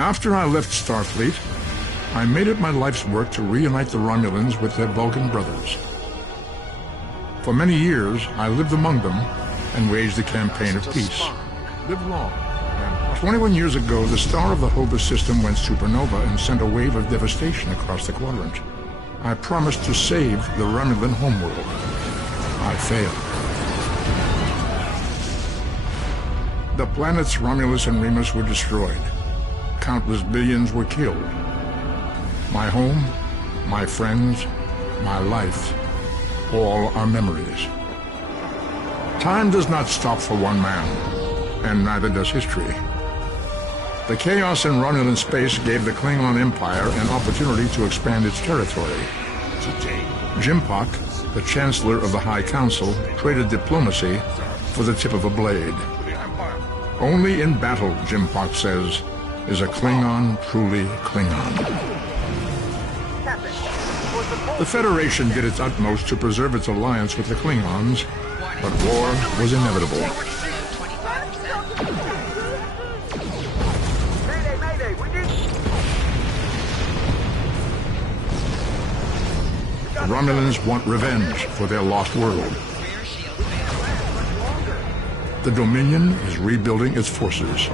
After I left Starfleet, I made it my life's work to reunite the Romulans with their Vulcan brothers. For many years, I lived among them and waged a campaign of peace. Live long. 21 years ago, the star of the Hova system went supernova and sent a wave of devastation across the quadrant. I promised to save the Romulan homeworld. I failed. The planets Romulus and Remus were destroyed. Countless billions were killed. My home, my friends, my life, all are memories. Time does not stop for one man, and neither does history. The chaos in Romulan space gave the Klingon Empire an opportunity to expand its territory. Jimpak, the Chancellor of the High Council, traded diplomacy for the tip of a blade. Only in battle, Jimpak says, is a Klingon truly Klingon. The Federation did its utmost to preserve its alliance with the Klingons, but war was inevitable. The Romulans want revenge for their lost world. The Dominion is rebuilding its forces.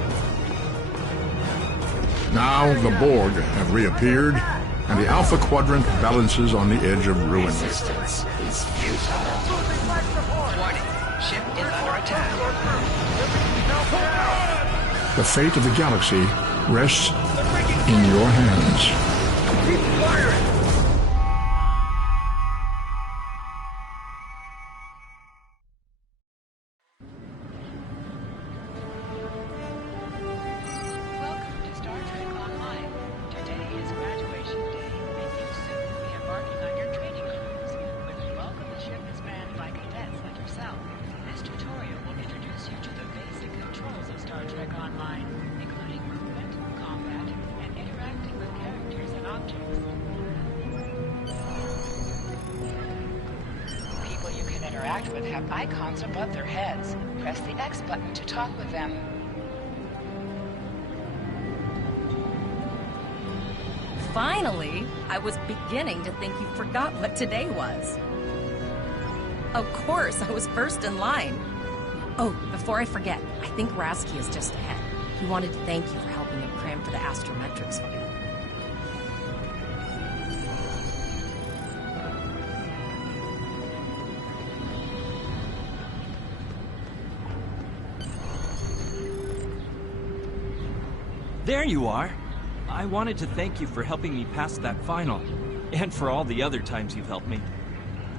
Now the Borg have reappeared, and the Alpha Quadrant balances on the edge of ruin. Resistance is futile. Warning, ship is under attack. The fate of the galaxy rests in your hands. Keep firing! With have icons above their heads. Press the X button to talk with them. Finally! I was beginning to think you forgot what today was. Of course, I was first in line. Oh, before I forget, I think Rasky is just ahead. He wanted to thank you for helping him cram for the astrometrics final. There you are. I wanted to thank you for helping me pass that final, and for all the other times you've helped me.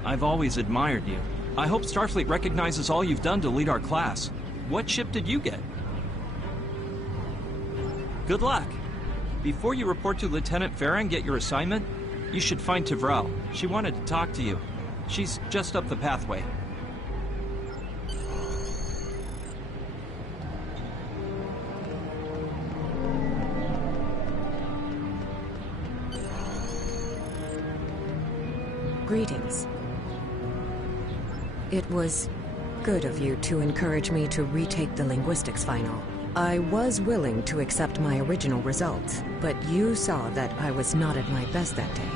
I've always admired you. I hope Starfleet recognizes all you've done to lead our class. What ship did you get? Good luck. Before you report to Lieutenant Farah and get your assignment, you should find Tavrel. She wanted to talk to you. She's just up the pathway. Greetings. It was good of you to encourage me to retake the linguistics final. I was willing to accept my original results, but you saw that I was not at my best that day.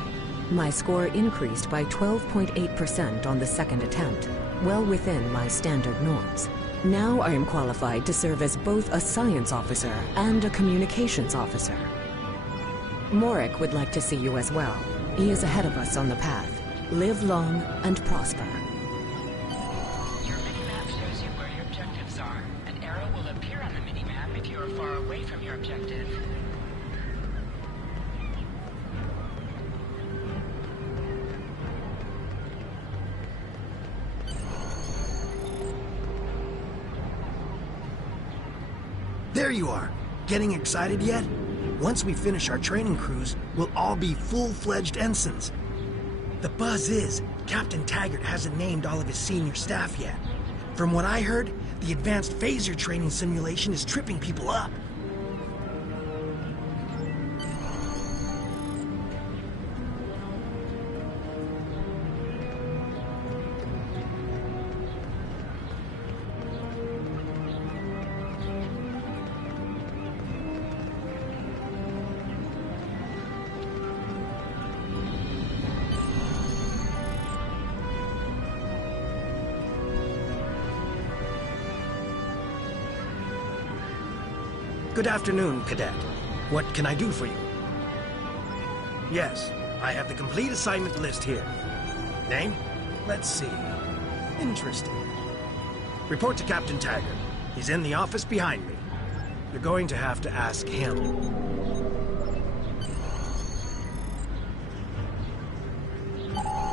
My score increased by 12.8% on the second attempt, well within my standard norms. Now I am qualified to serve as both a science officer and a communications officer. Morik would like to see you as well. He is ahead of us on the path. Live long and prosper. Your minimap shows you where your objectives are. An arrow will appear on the minimap if you are far away from your objective. There you are. Getting excited yet? Once we finish our training cruise, we'll all be full-fledged ensigns. The buzz is, Captain Taggart hasn't named all of his senior staff yet. From what I heard, the advanced phaser training simulation is tripping people up. Good afternoon, Cadet. What can I do for you? Yes, I have the complete assignment list here. Name? Let's see. Interesting. Report to Captain Taggart. He's in the office behind me. You're going to have to ask him.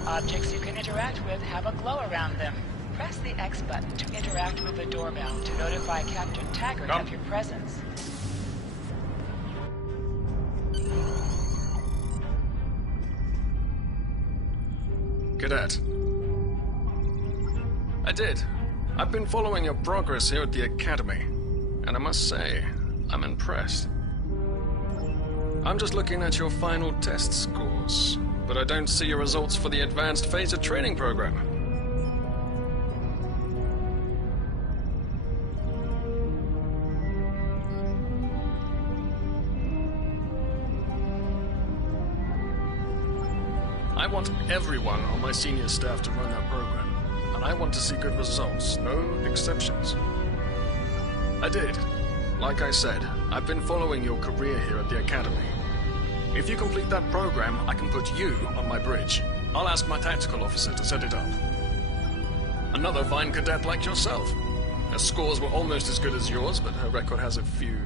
Objects you can interact with have a glow around them. Press the X button to interact with the doorbell to notify Captain Taggart of your presence. Cadet. I did. I've been following your progress here at the Academy, and I must say, I'm impressed. I'm just looking at your final test scores, but I don't see your results for the Advanced Phaser Training Program. I want everyone on my senior staff to run that program, and I want to see good results, no exceptions. I did. Like I said, I've been following your career here at the Academy. If you complete that program, I can put you on my bridge. I'll ask my tactical officer to set it up. Another fine cadet like yourself. Her scores were almost as good as yours, but her record has a few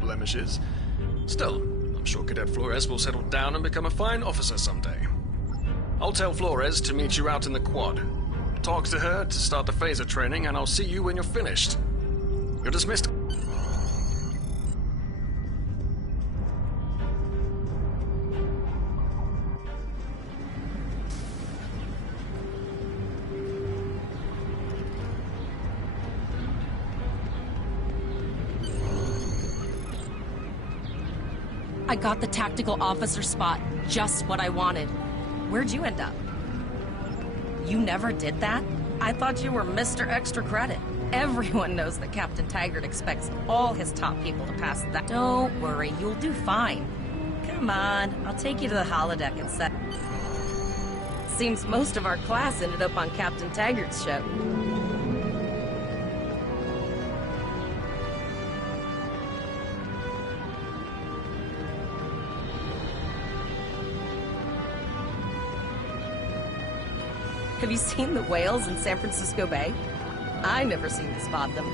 blemishes. Still, I'm sure Cadet Flores will settle down and become a fine officer someday. I'll tell Flores to meet you out in the quad. Talk to her to start the phaser training, and I'll see you when you're finished. You're dismissed. I got the tactical officer spot. Just what I wanted. Where'd you end up? You never did that? I thought you were Mr. Extra Credit. Everyone knows that Captain Taggart expects all his top people to pass that. Don't worry, you'll do fine. Come on, I'll take you to the holodeck and set. Seems most of our class ended up on Captain Taggart's ship. Have you seen the whales in San Francisco Bay? I never seem to spot them.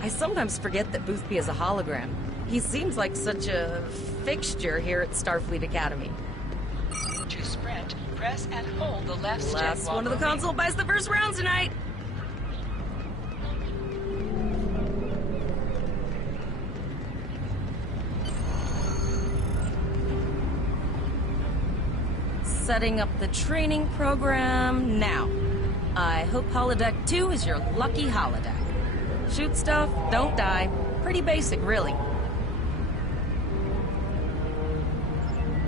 I sometimes forget that Boothby is a hologram. He seems like such a fixture here at Starfleet Academy. To sprint, press and hold the left stick Last while one of the moving. console buys the first round tonight! Setting up the training program now. I hope Holodeck 2 is your lucky holodeck. Shoot stuff, don't die. Pretty basic, really.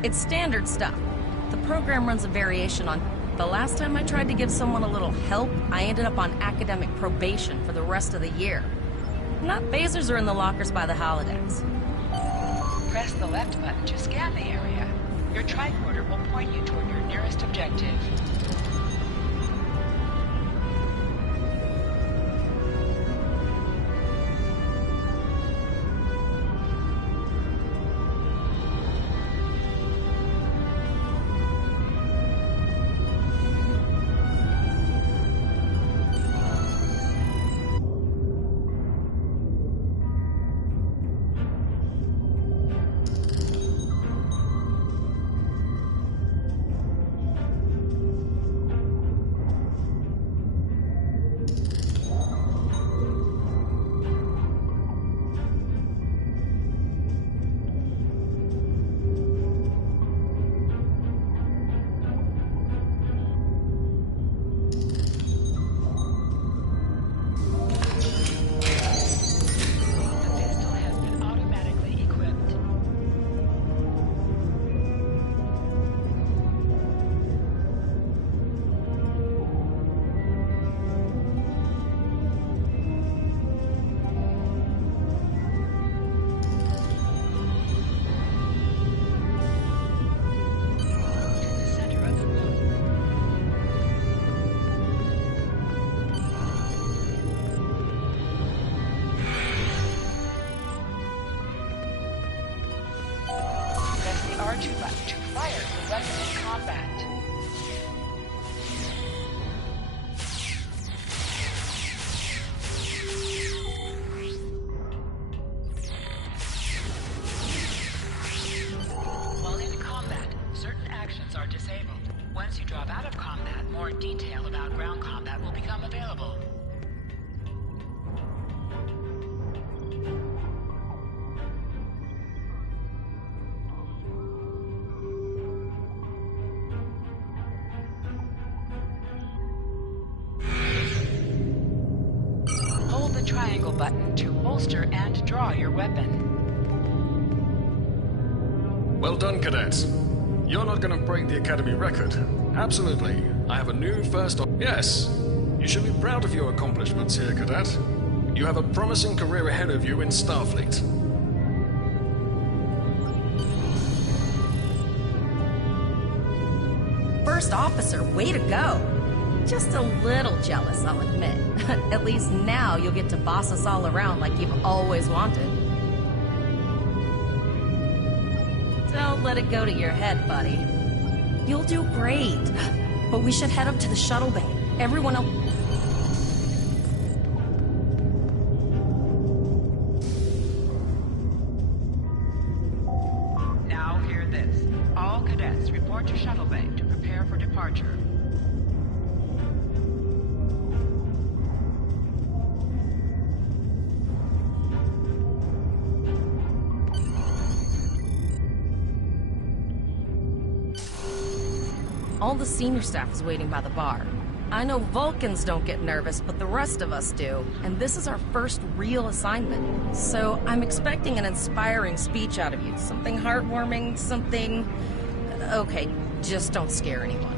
It's standard stuff. The program runs a variation on... The last time I tried to give someone a little help, I ended up on academic probation for the rest of the year. Not phasers are in the lockers by the holodecks. Press the left button to scan the area. Your tricorder will point you toward your nearest objective. out of combat, more detail about ground combat will become available. Hold the triangle button to holster and draw your weapon. Well done, cadets. You're not gonna break the Academy record. Absolutely. I have a new first... Yes! You should be proud of your accomplishments here, cadet. You have a promising career ahead of you in Starfleet. First officer, way to go! Just a little jealous, I'll admit. At least now you'll get to boss us all around like you've always wanted. Don't let it go to your head, buddy. You'll do great. But we should head up to the shuttle bay. Everyone else... Now hear this. All cadets report to shuttle bay to prepare for departure. All the senior staff is waiting by the bar. I know Vulcans don't get nervous, but the rest of us do. And this is our first real assignment. So I'm expecting an inspiring speech out of you. Something heartwarming, something... Okay, just don't scare anyone.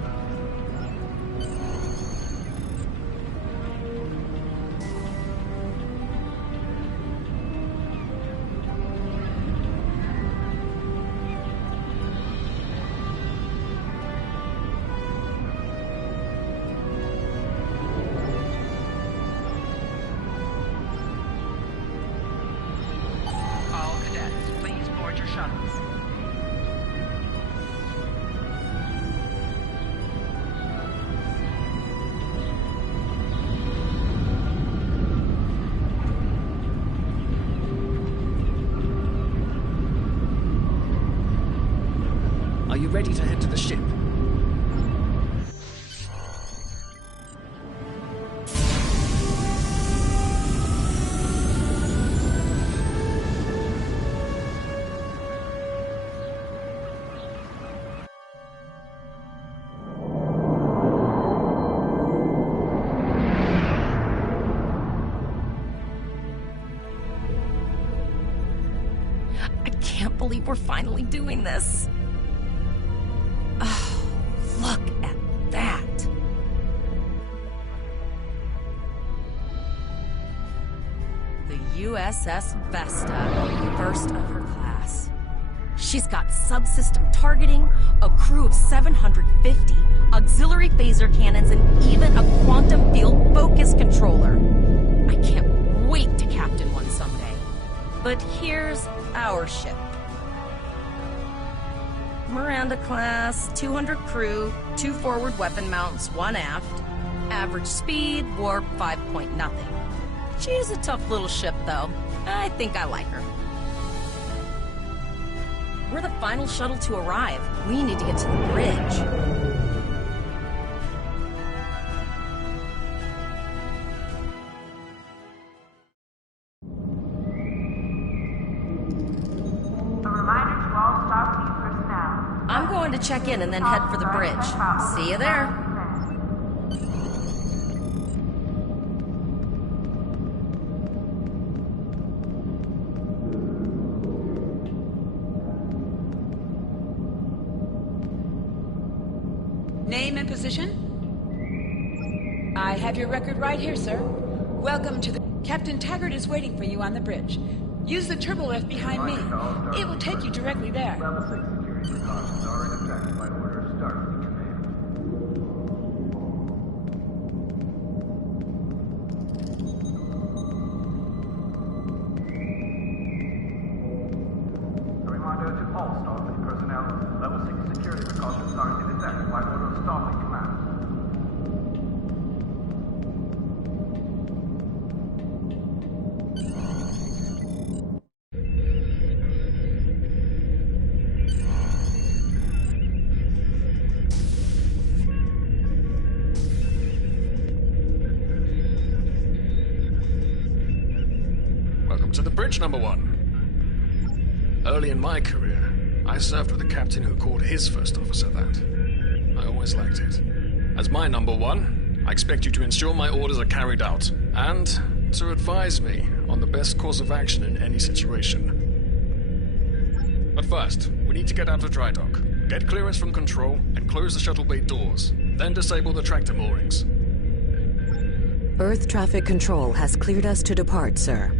Are you ready to head to the ship? I can't believe we're finally doing this. Oh, look at that. The USS Vesta, first of her class. She's got subsystem targeting, a crew of 750, auxiliary phaser cannons, and even a quantum field focus controller. I can't wait to captain one someday. But here's our ship. Miranda class, 200 crew, 2 forward weapon mounts, 1 aft. Average speed, warp 5.0. She's a tough little ship, though. I think I like her. We're the final shuttle to arrive. We need to get to the bridge. I'm going to check in and then head for the bridge. See you there. Name and position? I have your record right here, sir. Welcome to the... Captain Taggart is waiting for you on the bridge. Use the turbo lift behind me. It will take you directly there. Precautions are in effect by order of Starfleet Command. A reminder to all Starfleet personnel, level 6 security precautions are in effect by order of Starfleet Command. to the bridge, number one. Early in my career, I served with a captain who called his first officer that. I always liked it. As my number one, I expect you to ensure my orders are carried out, and to advise me on the best course of action in any situation. But first, we need to get out of dry dock, get clearance from control, and close the shuttle bay doors, then disable the tractor moorings. Earth traffic control has cleared us to depart, sir.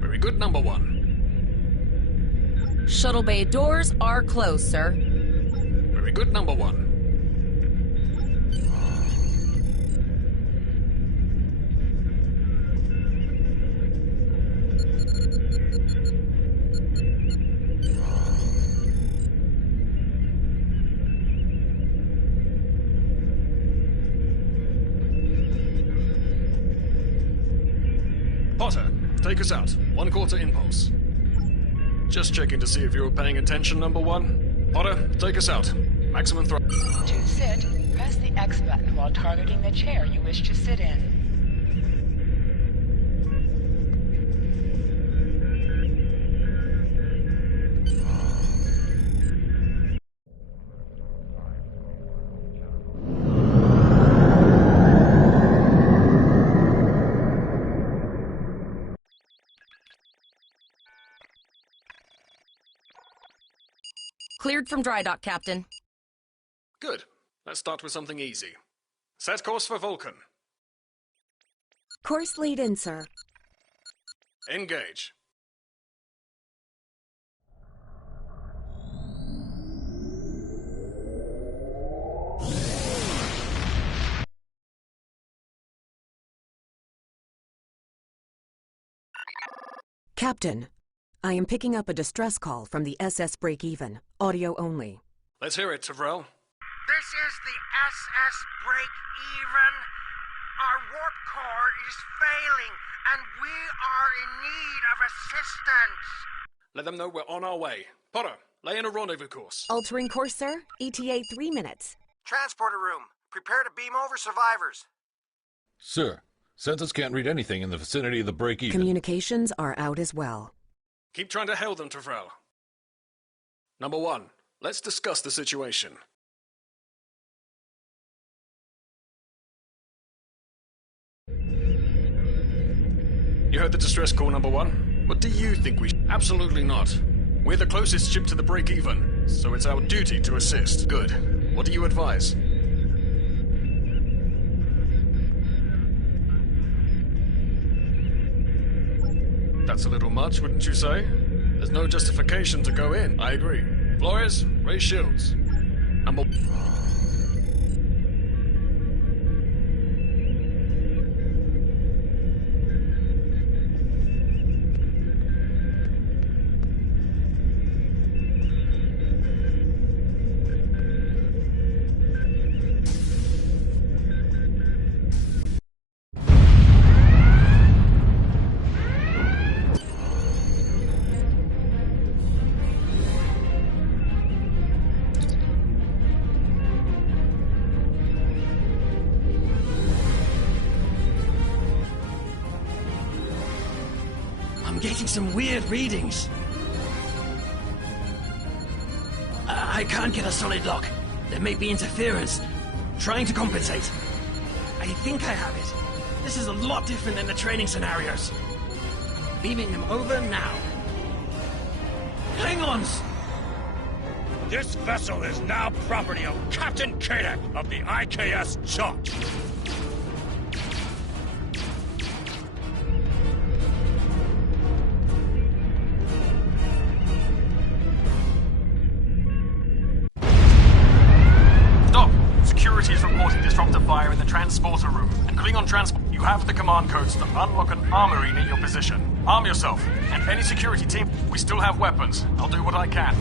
Very good, number one. Shuttle bay doors are closed, sir. Very good, number one. Potter, take us out. 1/4 impulse. Just checking to see if you were paying attention, number one. Potter, take us out. Maximum thrust. To sit, press the X button while targeting the chair you wish to sit in. Cleared from dry dock, Captain. Good. Let's start with something easy. Set course for Vulcan. Course lead in, sir. Engage. Captain, I am picking up a distress call from the SS Break-Even, audio only. Let's hear it, Tavrel. This is the SS Break-Even. Our warp core is failing, and we are in need of assistance. Let them know we're on our way. Potter, lay in a rendezvous course. Altering course, sir. ETA 3 minutes. Transporter room. Prepare to beam over survivors. Sir, sensors can't read anything in the vicinity of the break-even. Communications are out as well. Keep trying to hail them, Tavrel. Number one, let's discuss the situation. You heard the distress call, number one? What do you think we should? Absolutely not. We're the closest ship to the break-even, so it's our duty to assist. Good. What do you advise? That's a little much, wouldn't you say? There's no justification to go in. I agree. Flores, raise shields. Number... I'm getting some weird readings. I can't get a solid lock. There may be interference. Trying to compensate. I think I have it. This is a lot different than the training scenarios. Beaming them over now. Klingons! This vessel is now property of Captain Kadek of the IKS Chop. Security is reporting disruptor fire in the transporter room. And Klingon transport, you have the command codes to unlock an armory near your position. Arm yourself, and any security team, we still have weapons. I'll do what I can.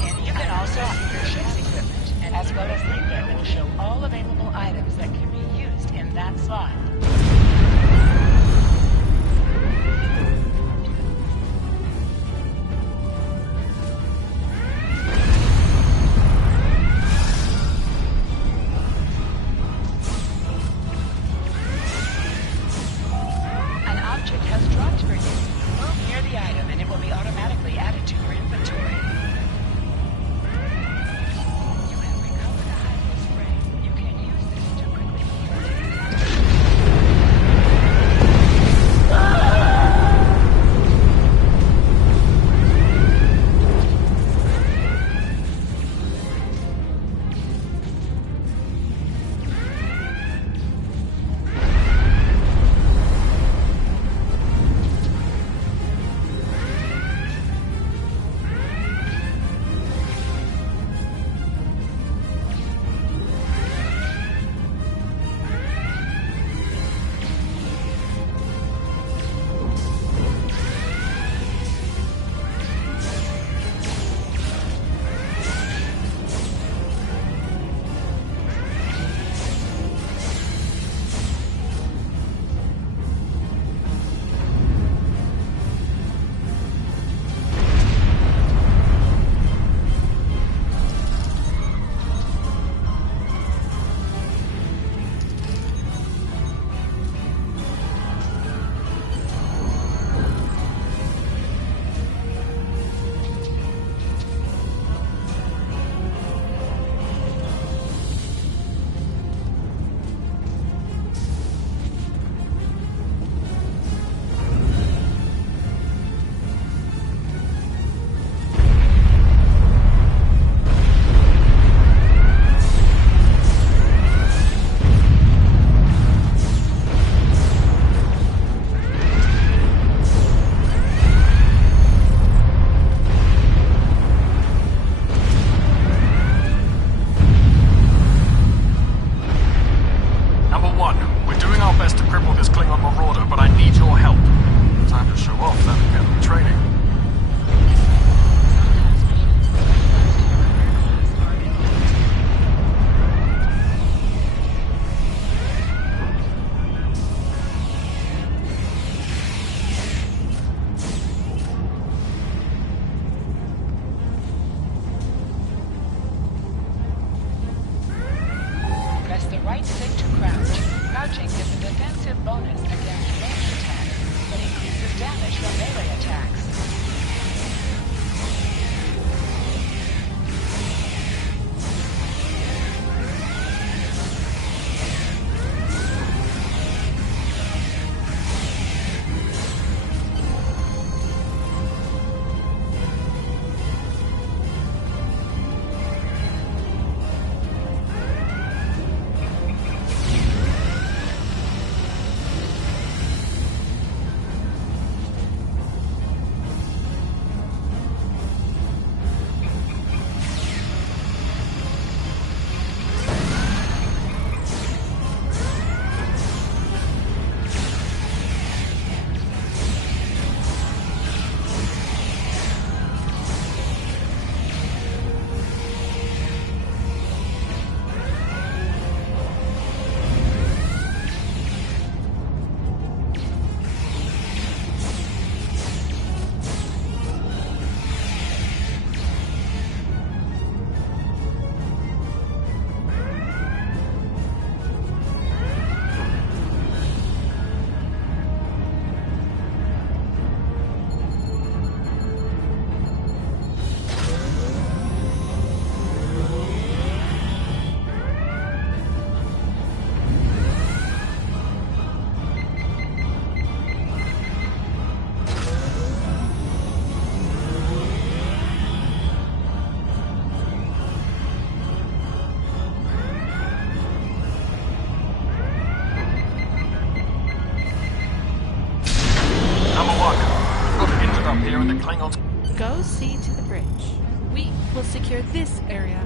And you can also view your ship's equipment, as well as leaflet will show all available items that can be used in that slot. An object has dropped for you. Move near the item and it will be automatically added to your inventory. You have recovered a high spray. You can use this to quickly right stick to crouch. Crouching is a defensive bonus against ranged attacks, but increases damage from melee attacks. Go see to the bridge. We will secure this area.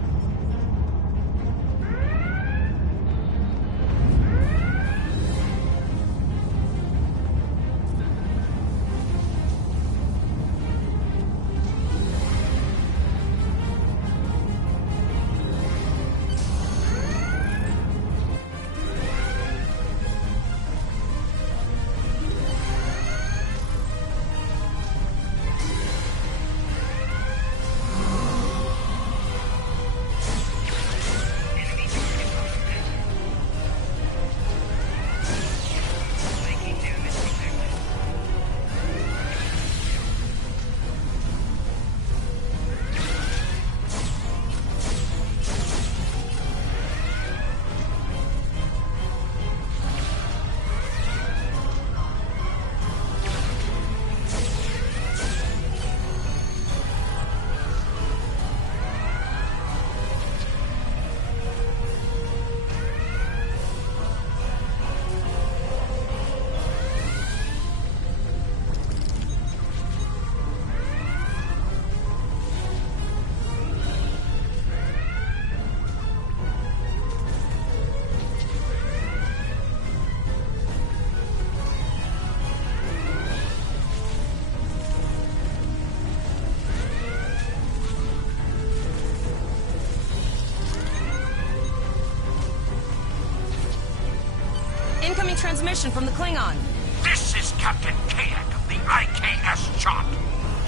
Incoming transmission from the Klingon. This is Captain Kadek of the IKS Chot.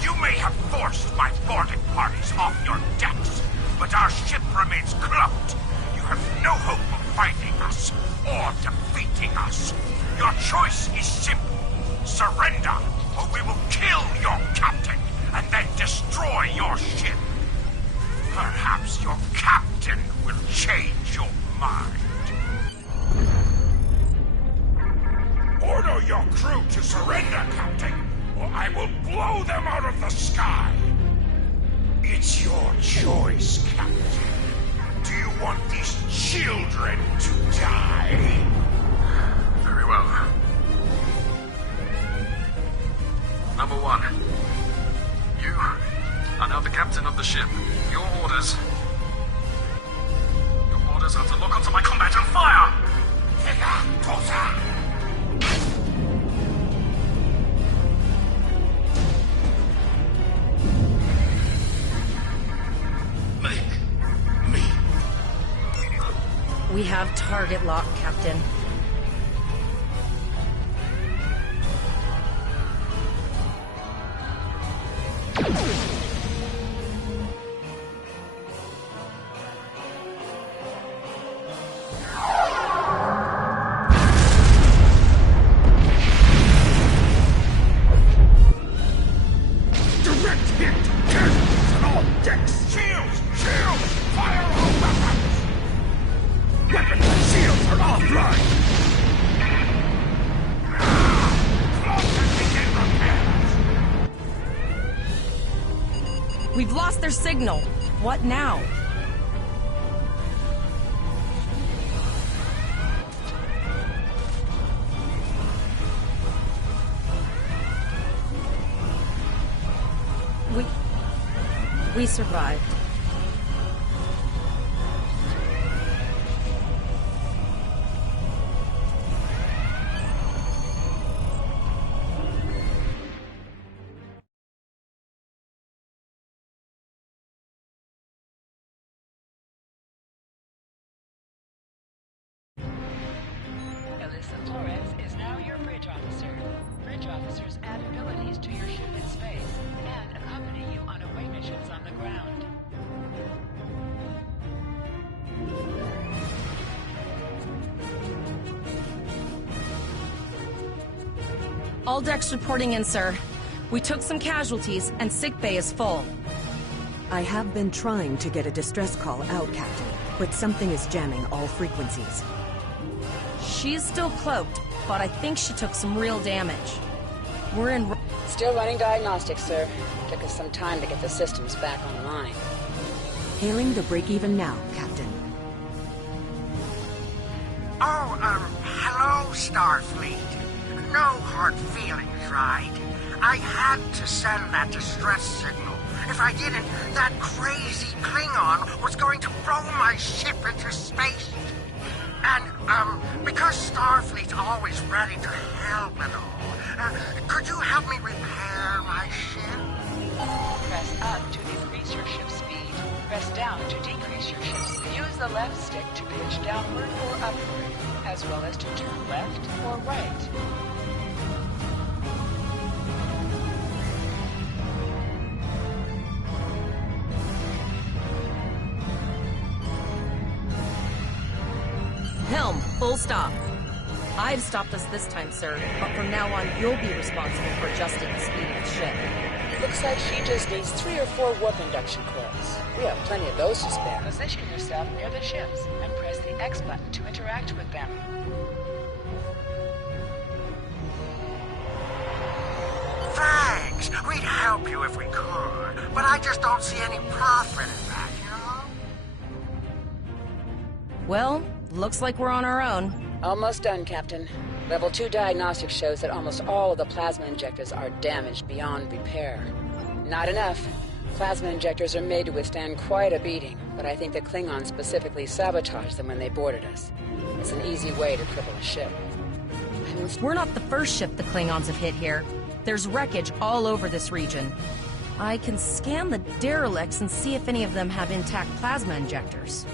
You may have forced my boarding parties off your decks, but our ship remains cloaked. You have no hope of fighting us or defeating us. Your choice is simple. Surrender, or we will kill your captain and then destroy your ship. Perhaps your captain will change your mind. Order your crew to surrender, Captain, or I will blow them out of the sky. It's your choice, Captain. Do you want these children to die? Very well. Number 1. You are now the captain of the ship. Your orders are to lock onto my combat and fire! We have target lock, Captain. We've lost their signal. What now? We survived. Flores is now your bridge officer. Bridge officers add abilities to your ship in space and accompany you on away missions on the ground. All decks reporting in, sir. We took some casualties, and sickbay is full. I have been trying to get a distress call out, Captain, but something is jamming all frequencies. She's still cloaked, but I think she took some real damage. We're in... Still running diagnostics, sir. Took us some time to get the systems back online. Hailing the break-even now, Captain. Oh, hello, Starfleet. No hard feelings, right? I had to send that distress signal. If I didn't, that crazy Klingon was going to throw my ship into space. And, because Starfleet's always ready to help and all, could you help me repair my ship? Press up to increase your ship speed. Press down to decrease your ship speed. Use the left stick to pitch downward or upward, as well as to turn left or right. Helm, full stop. I've stopped us this time, sir, but from now on, you'll be responsible for adjusting the speed of the ship. Looks like she just needs 3 or 4 warp induction coils. We have plenty of those to spare. Position yourself near the ships and press the X button to interact with them. Thanks. We'd help you if we could, but I just don't see any profit in that, you know? Well, looks like we're on our own. Almost done, Captain. Level 2 diagnostics shows that almost all of the plasma injectors are damaged beyond repair. Not enough. Plasma injectors are made to withstand quite a beating, but I think the Klingons specifically sabotaged them when they boarded us. It's an easy way to cripple a ship. We're not the first ship the Klingons have hit here. There's wreckage all over this region. I can scan the derelicts and see if any of them have intact plasma injectors.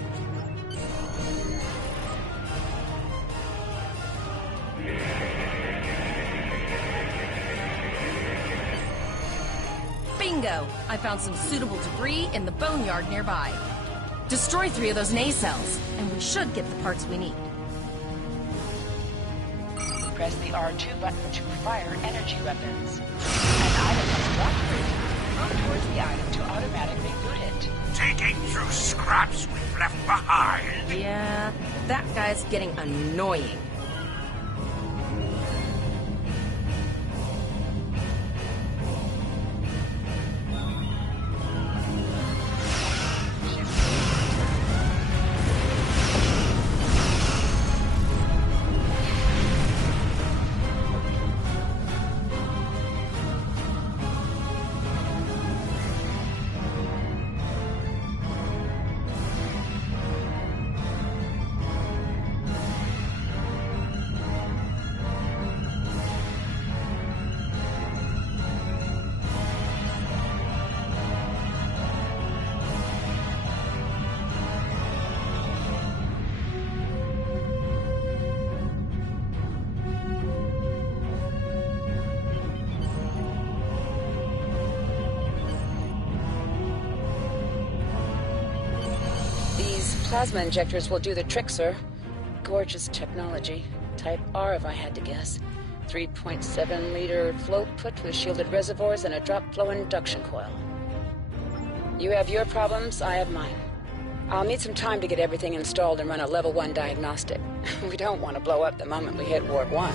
Bingo! I found some suitable debris in the boneyard nearby. Destroy 3 of those nacelles, and we should get the parts we need. Press the R2 button to fire energy weapons. An item has dropped through. Move towards the item to automatically boot it. Digging through scraps we've left behind. Yeah, that guy's getting annoying. Plasma injectors will do the trick, sir. Gorgeous technology. Type R, if I had to guess. 3.7-liter float put with shielded reservoirs and a drop-flow induction coil. You have your problems, I have mine. I'll need some time to get everything installed and run a level 1 diagnostic. We don't want to blow up the moment we hit Warp 1.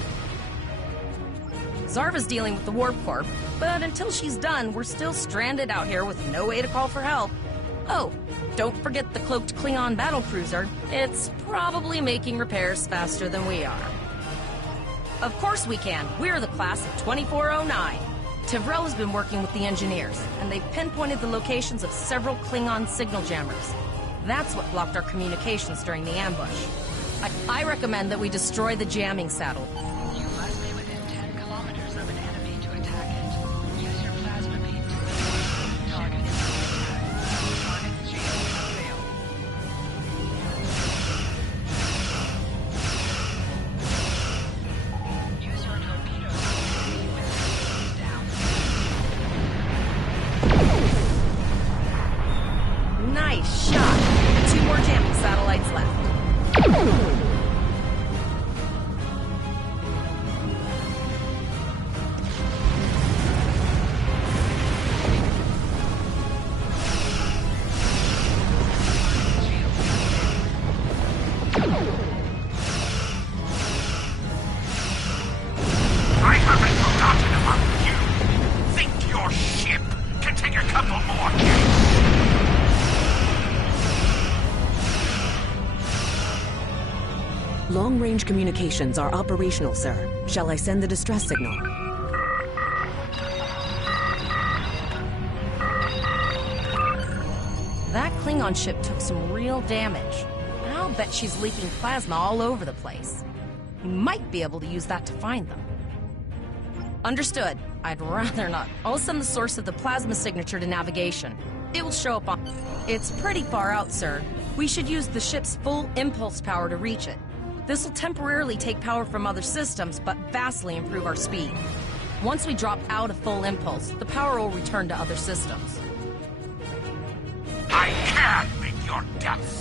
Zarva's dealing with the Warp Corp, but until she's done, we're still stranded out here with no way to call for help. Oh, don't forget the cloaked Klingon battlecruiser. It's probably making repairs faster than we are. Of course we can. We're the class of 2409. Tivrel has been working with the engineers, and they've pinpointed the locations of several Klingon signal jammers. That's what blocked our communications during the ambush. I recommend that we destroy the jamming saddle. You must be within 10 kilometers of an enemy to attack it. Use your plasma beam to target it. Target's shield has failed. Use your torpedo beam with the down. Nice shot. 2 more jamming satellites left. I haven't forgotten about you. Think your ship can take a couple more hits. Long-range communications are operational, sir. Shall I send the distress signal? That Klingon ship took some real damage. I'll bet she's leaking plasma all over the place. We might be able to use that to find them. Understood. I'd rather not. I'll send the source of the plasma signature to navigation. It will show up on... It's pretty far out, sir. We should use the ship's full impulse power to reach it. This will temporarily take power from other systems, but vastly improve our speed. Once we drop out of full impulse, the power will return to other systems. I can make your death